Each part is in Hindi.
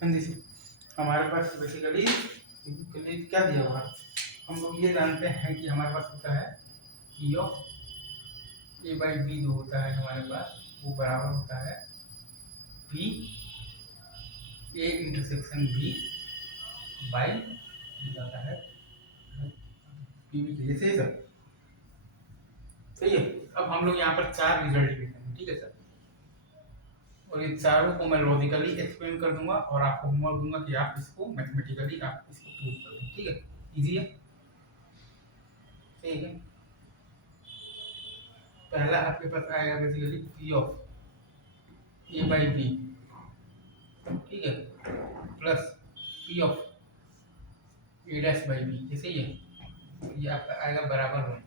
हाँ जी सर, हमारे पास बेसिकली क्या दिया हुआ है, हम लोग ये जानते हैं कि हमारे पास होता है P of A by B जो होता है हमारे पास वो बराबर होता है P A intersection B by जाता है पी बी के जैसे सर। सही है। अब हम लोग यहाँ पर चार रिजल्ट लिखेंगे, ठीक है सर, और ये चारों को मैं लॉजिकली एक्सप्लेन कर दूंगा और आपको होमवर्क दूंगा कि आप इसको मैथमेटिकली आप इसको प्रूव कर दें, ठीक है। इजी है, ठीक है। पहला आपके पास आएगा basically P of A by B, ठीक है, plus P of A dash by B, ये सही है। ये आपका आएगा बराबर में,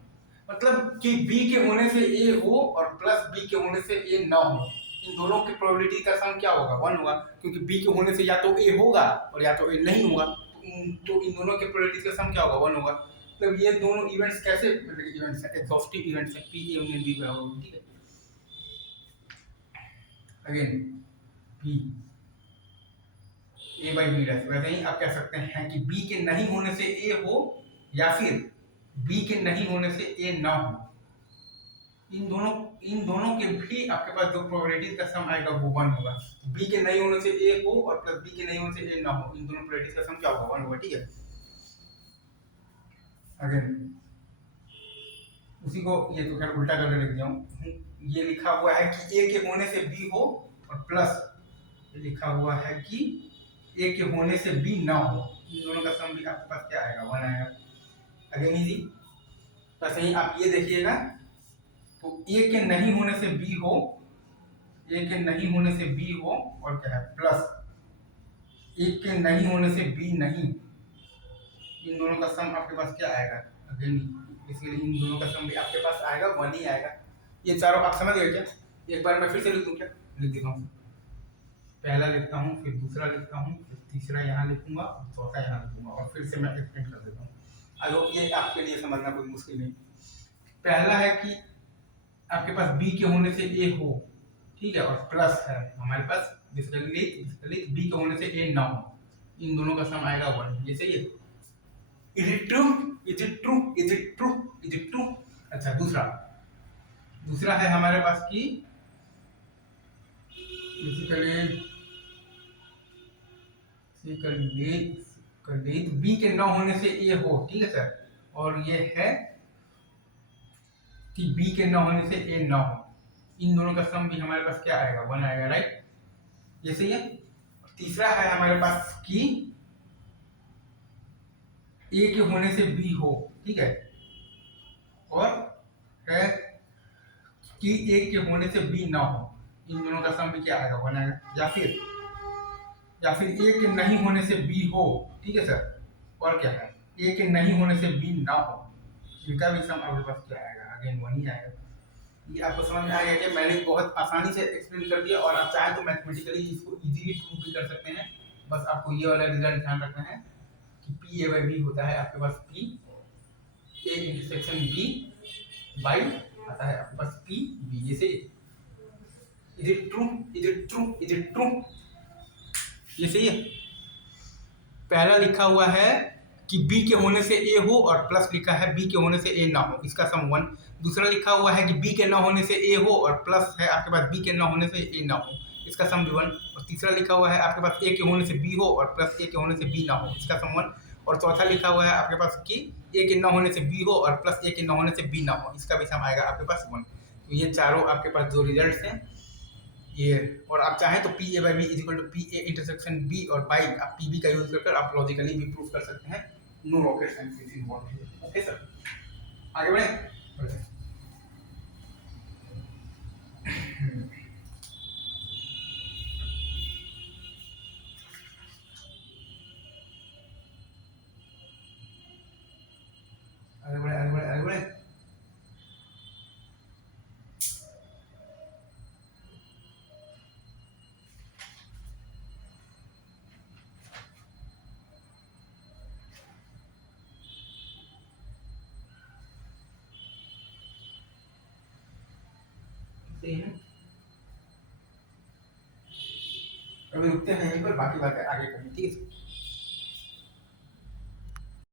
मतलब कि बी के होने से ए हो और प्लस बी के होने से ए ना हो, इन दोनों की प्रोबेबिलिटी का सम क्या होगा, वन होगा, क्योंकि बी के होने से या तो ए होगा और या तो ए नहीं होगा, तो इन दोनों के प्रोबेबिलिटी का सम क्या होगा, वन होगा। मतलब ये दोनों इवेंट्स कैसे इवेंट्स है, एग्जॉस्टिव इवेंट्स है, पी ए यूनियन बी बराबर होगा, ठीक है। Again B A by B dash, वैसे ही आप कह सकते हैं कि बी के नहीं होने से ए हो या फिर बी के नहीं होने से ए ना हो, इन दोनों के भी आपके पास जो प्रोबेबिलिटीज का सम आएगा वो वन होगा। बी के नहीं होने से ए हो और प्लस बी के नहीं होने से ए ना हो, इन दोनों प्रोबेबिलिटीज का सम क्या होगा, वन होगा, ठीक है। अगेन उसी को ये तो खैर उल्टा करके लिख दिया हूँ, ये लिखा हुआ है कि ए के होने से बी हो और प्लस ये लिखा हुआ है कि ए के होने से बी ना हो, इन दोनों का सम भी आपके पास क्या आएगा, वन आएगा। अगेन इजी, वैसे ही आप ये देखिएगा, तो ए के नहीं होने से बी हो, ए के नहीं होने से बी हो और क्या है प्लस ए के नहीं होने से बी नहीं, इन दोनों का सम आपके पास क्या आएगा, अगेन इसलिए इन दोनों का सम भी आपके पास आएगा वन ही आएगा। ये चारों आप समझ गए क्या, एक बार मैं फिर से लिख दूं क्या, लिख देता हूँ, पहला लिखता हूँ, फिर दूसरा लिखता हूँ, फिर तीसरा यहाँ लिखूंगा, चौथा यहाँ लिखूंगा और फिर से मैं एक्सप्लेन कर देता हूँ। आई होप ये आपके लिए समझना कोई मुश्किल नहीं। पहला है कि आपके पास बी के होने से ए हो, ठीक है, और प्लस है हमारे पास बेसिकली बी के होने से ए ना हो, इन दोनों का सम आएगा वन, ये सही है। Is it true, is it true, is it true, is it true. अच्छा दूसरा, दूसरा है हमारे पास की बेसिकली बी के ना होने से ए हो, ठीक है सर, और ये है कि बी के ना होने से ए ना हो, इन दोनों का सम भी हमारे पास क्या आएगा, वन आएगा, राइट, ये सही है। तीसरा है हमारे पास कि ए के होने से बी हो, ठीक है, और है कि ए के होने से बी ना हो, इन दोनों का सम भी क्या आएगा, वन आएगा। या फिर ए के नहीं होने से बी हो, ठीक है सर, और क्या है ए के नहीं होने से बी ना हो, इनका भी सम आपके पास क्या आएगा, अगेन वन ही आएगा। ये आपको समझ में आ गया कि मैंने बहुत आसानी से एक्सप्लेन कर दिया, और आप चाहे तो मैथमेटिकली इसको इजीली प्रूव भी कर सकते हैं। बस आपको ये वाला रिजल्ट ध्यान रखना है कि पी ए बाई बी होता है आपके पास P A intersection B by आता है आपके पास पी बी, जैसे is it true, is it true, is it true, ये सही है। पहला लिखा हुआ है कि b के होने से a हो और प्लस लिखा है b के होने से a ना हो, इसका सम वन। दूसरा लिखा हुआ है कि b के ना होने से a हो और प्लस है आपके पास b के ना होने से a ना हो, इसका सम भी वन। और तीसरा लिखा हुआ है आपके पास a के होने से b हो और प्लस a के होने से b ना हो, इसका सम वन। और चौथा लिखा हुआ है आपके पास कि a के ना होने से b हो और प्लस a के ना होने से b ना हो, इसका भी सम आएगा आपके पास वन। तो ये चारों आपके पास जो रिजल्ट हैं ये, और आप चाहें तो P A by B is equal to P A intersection B और बाई आप पी बी का यूज कर आप लॉजिकली भी प्रूव कर सकते हैं, no rocket science involve. Okay sir, आगे बढ़े। आगे बढ़े, आगे बढ़े, आगे बढ़े। सही है। अभी रुकते हैं यहीं पर, बाकी बातें आगे करेंगे, ठीक है।